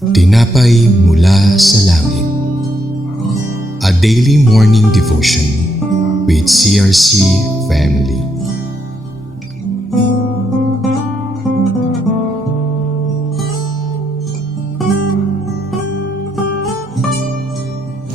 Tinapay mula sa langit. A daily morning devotion with CRC family.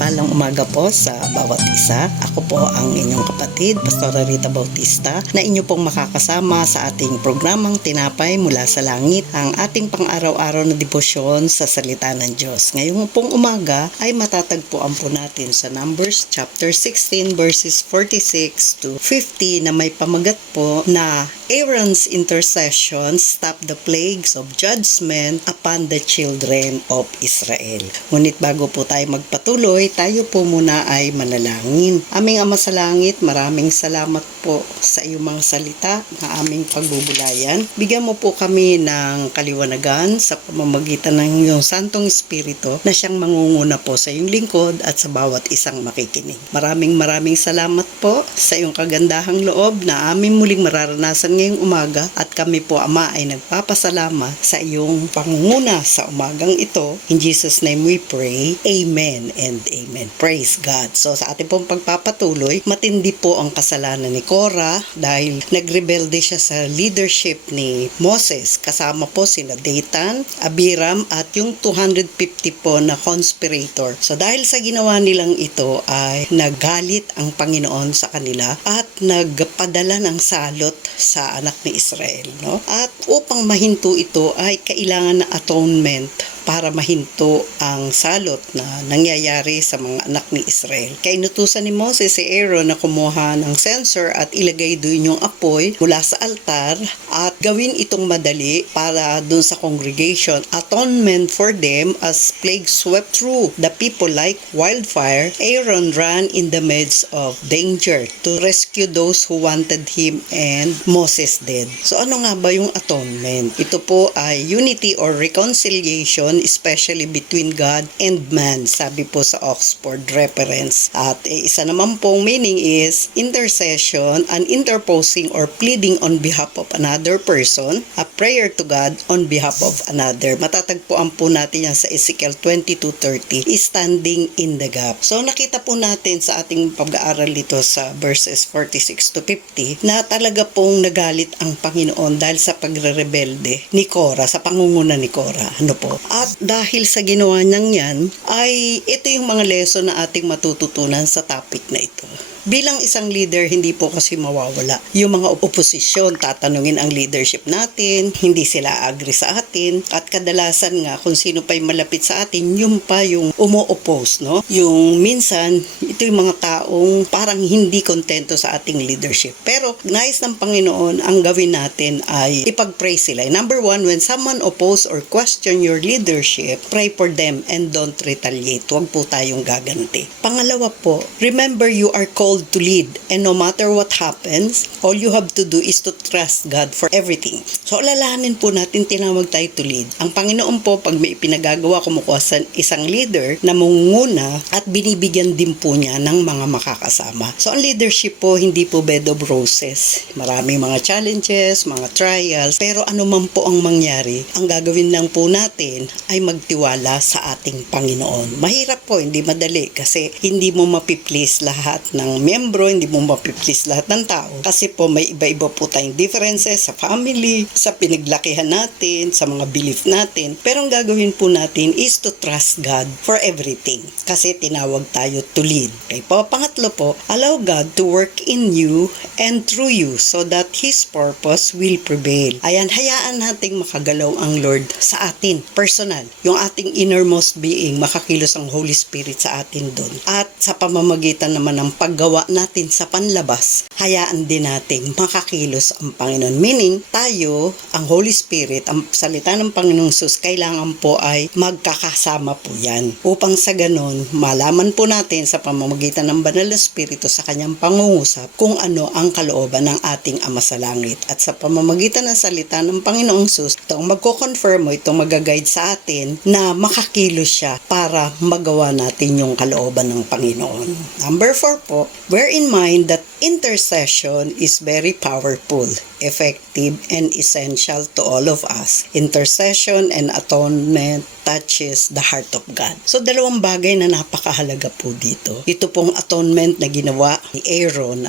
Palang umaga po sa bawat isa. Ako po ang inyong kapatid, Pastora Rita Bautista, na inyo pong makakasama sa ating programang Tinapay Mula sa Langit, ang ating pang-araw-araw na debosyon sa salita ng Diyos. Ngayong pong umaga ay matatagpuan po natin sa Numbers chapter 16 verses 46 to 50 na may pamagat po na Aaron's intercession stop the plagues of judgment upon the children of Israel. Ngunit bago po tayo magpatuloy, tayo po muna ay manalangin. Aming Ama sa Langit, maraming salamat po sa iyong mga salita na aming pagbubulayan. Bigyan mo po kami ng kaliwanagan sa pamamagitan ng iyong Santong Espiritu na siyang mangunguna po sa iyong lingkod at sa bawat isang makikinig. Maraming salamat po sa iyong kagandahang loob na aming muling mararanasan ngayong umaga, at kami po, Ama, ay nagpapasalamat sa iyong pangunguna sa umagang ito. In Jesus' name we pray. Amen and amen. Praise God. So sa ating pong pagpapatuloy, matindi po ang kasalanan ni Korah dahil nagrebelde siya sa leadership ni Moses. Kasama po sina Dathan, Abiram at yung 250 po na conspirator. So dahil sa ginawa nilang ito ay nagalit ang Panginoon sa kanila at nagpadala ng salot sa anak ni Israel, no? At upang mahinto ito ay kailangan ng atonement para mahinto ang salot na nangyayari sa mga anak ni Israel. Kaya inutusan ni Moses si Aaron na kumuha ng censer at ilagay doon yung apoy mula sa altar at gawin itong madali para doon sa congregation. Atonement for them as plague swept through the people like wildfire. Aaron ran in the midst of danger to rescue those who wanted him, and Moses did. So ano nga ba yung atonement? Ito po ay unity or reconciliation, especially between God and man, sabi po sa Oxford Reference. At isa naman pong meaning is intercession, an interposing or pleading on behalf of another person, a prayer to God on behalf of another. Matatagpuan po natin yan sa Ezekiel 22:30, standing in the gap. So nakita po natin sa ating pag-aaral dito sa verses 46 to 50 na talaga pong nagalit ang Panginoon dahil sa pagre-rebelde ni Korah, sa pangunguna ni Korah. Ano po? At dahil sa ginawa niyang yan, ay ito yung mga lesson na ating matututunan sa topic na ito. Bilang isang leader, hindi po kasi mawawala yung mga oposisyon. Tatanungin ang leadership natin, hindi sila agree sa atin, at kadalasan nga kung sino pa'y malapit sa atin, yung pa yung umo-oppose, no? Yung minsan, ito yung mga taong parang hindi kontento sa ating leadership. Pero nais ng Panginoon, ang gawin natin ay ipag-pray sila. Number one, when someone oppose or question your leadership, pray for them and don't retaliate. Huwag po tayong gaganti. Pangalawa po, remember you are called to lead, and no matter what happens, all you have to do is to trust God for everything. So alalahanin po natin, tinawag tayo to lead. Ang Panginoon po, pag may pinagagawa, kumukuha sa isang leader na munguna at binibigyan din po niya ng mga makakasama. So ang leadership po, hindi po bed of roses. Maraming mga challenges, mga trials, pero ano man po ang mangyari, ang gagawin lang po natin ay magtiwala sa ating Panginoon. Mahirap po, hindi madali, kasi hindi mo mapiplease lahat ng membro, hindi mo mapiplease lahat ng tao, kasi po may iba-iba po tayong differences sa family, sa pinaglakihan natin, sa mga belief natin. Pero ang gagawin po natin is to trust God for everything, kasi tinawag tayo to lead. Okay po, pangatlo po, allow God to work in you and through you so that His purpose will prevail. Ayan, hayaan nating makagalaw ang Lord sa atin, personal. Yung ating innermost being, makakilos ang Holy Spirit sa atin doon. At sa pamamagitan naman ng paggawa natin sa panlabas, hayaan din nating makakilos ang Panginoon. Meaning, tayo, ang Holy Spirit, ang salita ng Panginoong Sus, kailangan po ay magkakasama po yan. Upang sa ganon, malaman po natin sa pamamagitan pamamagitan ng banal na Espiritu sa kanyang pangungusap kung ano ang kalooban ng ating Ama sa Langit. At sa pamamagitan ng salita ng Panginoong Sus, ito ang magko-confirm mo, itong mag-guide sa atin na makakilos siya para magawa natin yung kalooban ng Panginoon. Number 4 po, bear in mind that intercession is very powerful, effective, and essential to all of us. Intercession and atonement touches the heart of God. So, dalawang bagay na napakahalaga po dito. Ito pong atonement na ginawa ni Aaron,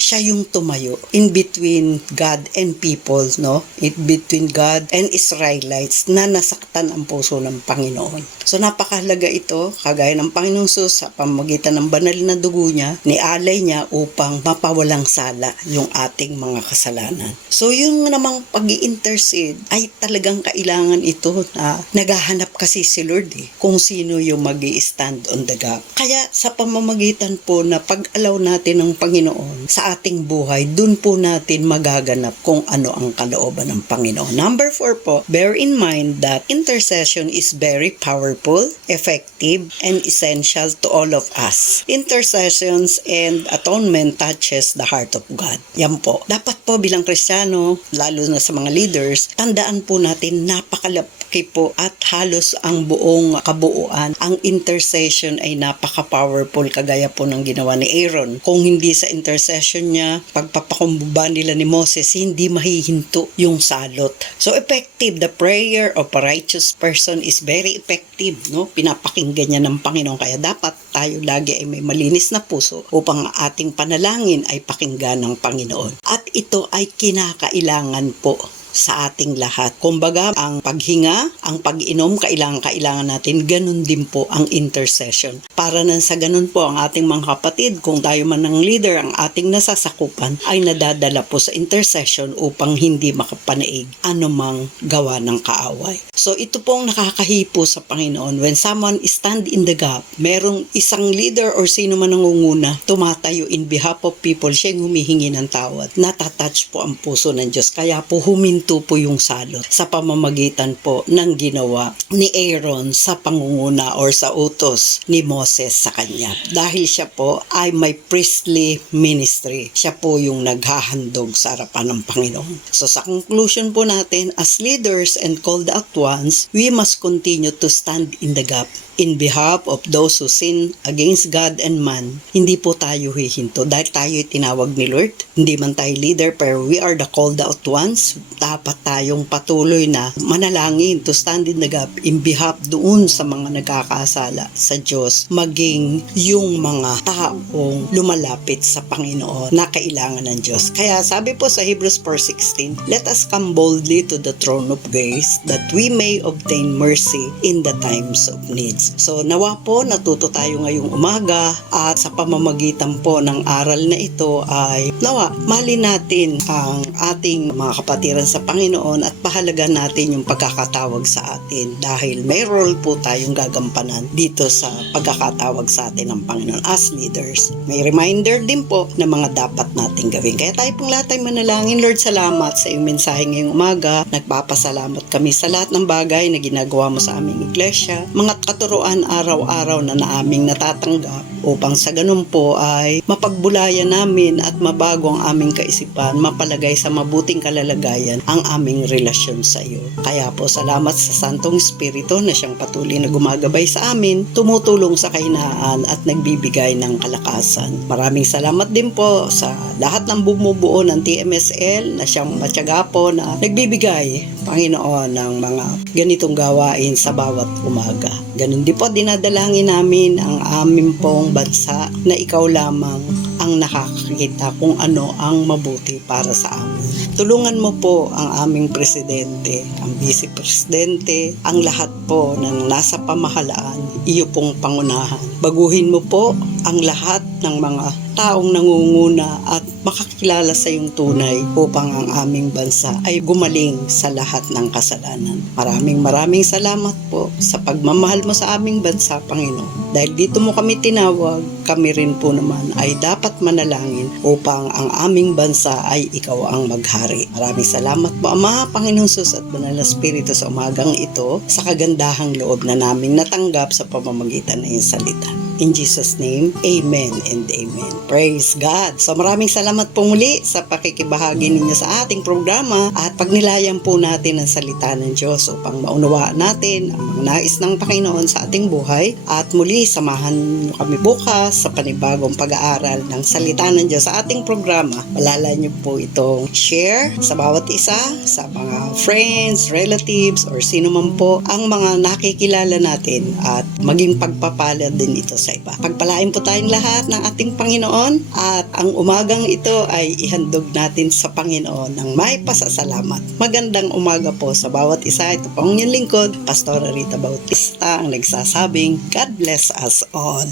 siya yung tumayo in between God and people, no? In between God and Israelites na nasaktan ang puso ng Panginoon. So, napakahalaga ito, kagaya ng Panginoong Sus sa pamamagitan ng banal na dugo niya, nialay niya upang mapawalang sala yung ating mga kasalanan. So, yung namang pag-i-intercede ay talagang kailangan ito na naghahanap kasi si Lord kung sino yung mag-i-stand on the gap. Kaya sa pamamagitan po na pag-alaw natin ng Panginoon sa ating buhay, dun po natin magaganap kung ano ang kalooban ng Panginoon. Number 4 po, bear in mind that intercession is very powerful, effective, and essential to all of us. Intercessions and atonement touches the heart of God. Yan po. Dapat po bilang Kristiyano, lalo na sa mga leaders, tandaan po natin napakalaki po at halos ang buong kabuuan. Ang intercession ay napaka-powerful kagaya po ng ginawa ni Aaron. Kung hindi sa intercession niya, pagpapakumbaba nila ni Moses, hindi mahihinto yung salot. So effective, the prayer of a righteous person is very effective, no? Pinapakinggan niya ng Panginoon. Kaya dapat tayo lagi ay may malinis na puso upang ating panalangin ay pakinggan ng Panginoon. At ito ay kinakailangan po sa ating lahat. Kumbaga, ang paghinga, ang pag-inom, kailangan natin. Ganun din po ang intercession. Para nang sa ganun po ang ating mga kapatid, kung tayo man ng leader, ang ating nasasakupan ay nadadala po sa intercession upang hindi makapanaig anumang gawa ng kaaway. So ito pong nakakahipo sa Panginoon. When someone stand in the gap, merong isang leader or sino man nangunguna, tumatayo in behalf of people, siya yung humihingi ng tawad. Natatouch po ang puso ng Diyos. Kaya po huminto po yung salot sa pamamagitan po ng ginawa ni Aaron sa pangunguna or sa utos ni Moses sa kanya. Dahil siya po ay may priestly ministry. Siya po yung naghahandog sa harapan ng Panginoon. So sa conclusion po natin, as leaders and called out ones, we must continue to stand in the gap in behalf of those who sin against God and man. Hindi po tayo hihinto dahil tayo tinawag ni Lord. Hindi man tayo leader, pero we are the called out ones. Dapat tayong patuloy na manalangin to stand in the gap in behalf doon sa mga nagkakasala sa Diyos, maging yung mga taong lumalapit sa Panginoon na kailangan ng Diyos. Kaya sabi po sa Hebrews 4:16, let us come boldly to the throne of grace that we may obtain mercy in the times of needs. So nawa po natuto tayo ngayong umaga at sa pamamagitan po ng aral na ito ay nawa mahalin natin ang ating mga kapatiran sa Panginoon at pahalagan natin yung pagkakatawag sa atin dahil may role po tayong gagampanan dito sa pagkakatawag sa atin ng Panginoon as leaders. May reminder din po na mga dapat nating gawin. Kaya tayo pong lahat ay manalangin. Lord, salamat sa iyong mensahe ngayong umaga. Nagpapasalamat kami sa lahat ng bagay na ginagawa mo sa aming iglesia. Mga katuruan araw-araw na aming natatanggap upang sa ganun po ay mapagbulayan namin at mabago ang aming kaisipan, mapalagay sa mabuting kalalagayan ang aming relasyon sa iyo. Kaya po salamat sa Santong Espiritu na siyang patuloy na gumagabay sa amin, tumutulong sa kahinaan at nagbibigay ng kalakasan. Maraming salamat din po sa lahat ng bumubuo ng TMSL na siyang matyaga po na nagbibigay, Panginoon, ng mga ganitong gawain sa bawat umaga. Ganun din po dinadalangin namin ang aming pong bansa na ikaw lamang ang nakakakita kung ano ang mabuti para sa amin. Tulungan mo po ang aming presidente, ang vice presidente, ang lahat po ng nasa pamahalaan, iyo pong pangunahan. Baguhin mo po ang lahat ng mga taong nangunguna at makakilala sa iyong tunay upang ang aming bansa ay gumaling sa lahat ng kasalanan. Maraming salamat po sa pagmamahal mo sa aming bansa, Panginoon. Dahil dito mo kami tinawag, kami rin po naman ay dapat manalangin upang ang aming bansa ay ikaw ang maghari. Maraming salamat po, Ama, Panginoon Sus at Banal na Espiritu sa umagang ito sa kagandahang loob na naming natanggap sa pamamagitan ng iyong salita. In Jesus' name, amen and amen. Praise God. So maraming salamat po muli sa pakikibahagi ninyo sa ating programa at pagnilayan po natin ang salita ng Diyos upang maunawaan natin ang mga nais ng Panginoon sa ating buhay. At muli, samahan niyo kami bukas sa panibagong pag-aaral ng salita ng Diyos sa ating programa. Malala niyo po itong share sa bawat isa, sa mga friends, relatives, or sino man po ang mga nakikilala natin at maging pagpapala din ito sa iba. Pagpalain po tayong lahat ng ating Panginoon at ang umagang ito ay ihandog natin sa Panginoon ng may pasasalamat. Magandang umaga po sa bawat isa. Ito po ang inyong lingkod, Pastora Rita Bautista, ang nagsasabing, God bless us all.